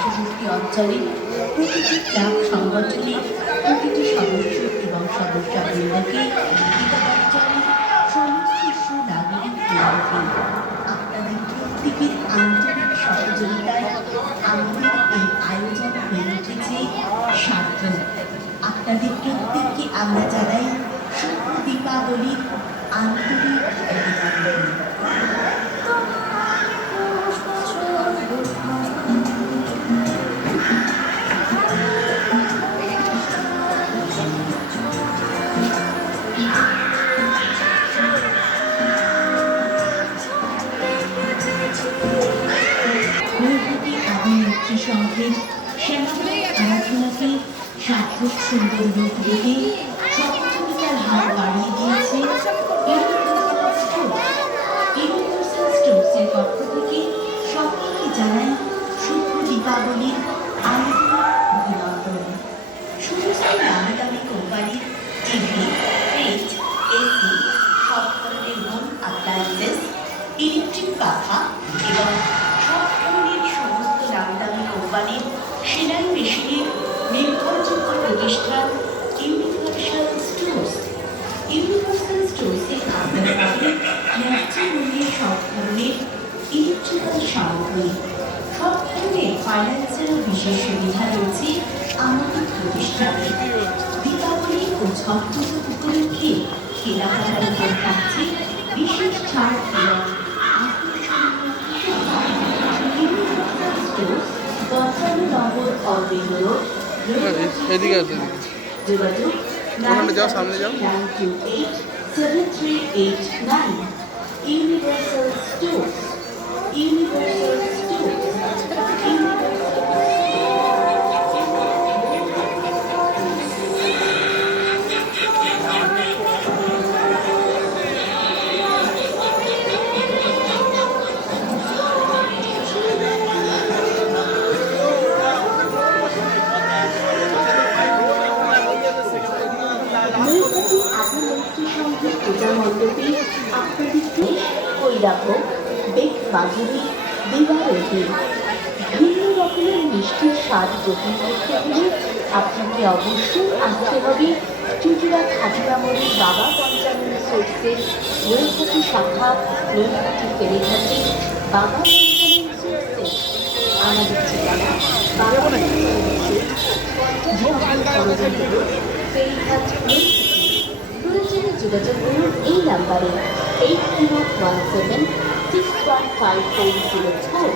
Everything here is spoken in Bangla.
পার্শ্ববর্তী অঞ্চলে প্রতিটি ক্লাব সংগঠনে প্রতিটি সদস্য এবং সদস্যবৃন্দকে বিদ্যালয়ের সমস্ত সুনাগরিক ক্লাবকে আপনাদের প্রত্যেকের আন্তরিক সহযোগিতায় আমাদের এই আয়োজন হয়ে উঠেছে সার্থক। আপনাদের প্রত্যেককে আমরা জানাই শুভ দীপাবলির আন্তরিক অভিনন্দন। সংঘের শ্যামাপ্রসাদ আরাধনাকে সার্থক সুন্দর রূপ দেখে সহযোগিতার হাত বাড়িয়ে দিয়েছে ইউনিভার্সাল স্টোরসের পক্ষ থেকে সকলকে জানাই শুভ দীপাবলির আন্তরিক অভিনন্দন। সমস্ত নামি দামি কোম্পানির টিভি, ফ্রিজ, এসি, সব ধরনের হোম অ্যাপ্লায়েন্সেস, ইলেকট্রিক পাখা এবং সব ধরনের সমস্ত নামি দামি কোম্পানির সেলাই মেশিনের নির্ভরযোগ্য প্রতিষ্ঠান ইউনিভার্সাল স্টোর্স। ইউনিভার্সাল স্টোর্সে আপনারা পাবেন ন্যায্য মূল্যে সব ধরনের ইলেকট্রিক্যাল সামগ্রী। সব ধরনের ফাইন্যান্সের বিশেষ সুবিধা রয়েছে আমাদের প্রতিষ্ঠানে। দীপাবলি ও ছট পুজো উপলক্ষে কেনাকাটার উপর থাকছে বিশেষ ছাড় এবং নম্বর অরবিন্দ রোড, যোগাযোগ 9287389। ইউনিভার্সাল স্টোর্স, ইউনিভার্সাল স্টোর্স, পূজা মণ্ডপে আপনাদের কৈরাভোগ, বেক মাধুরী, দিবারতি ভিন্ন রকমের মিষ্টির স্বাদ গ্রহণ করতে হলে আপনাকে অবশ্যই আসতে হবে চুচুড়া খাজুরামড়ির বাবা পঞ্চানন সোর্সের নৈহাটি শাখা, নৈহাটি ফেরিঘাটে বাবা পঞ্চানন সোর্সে। আমাদের ঠিকানা বাবা ফেরিঘাট, প্রয়োজনে যোগাযোগ করুন এই নাম্বারে 8017615404।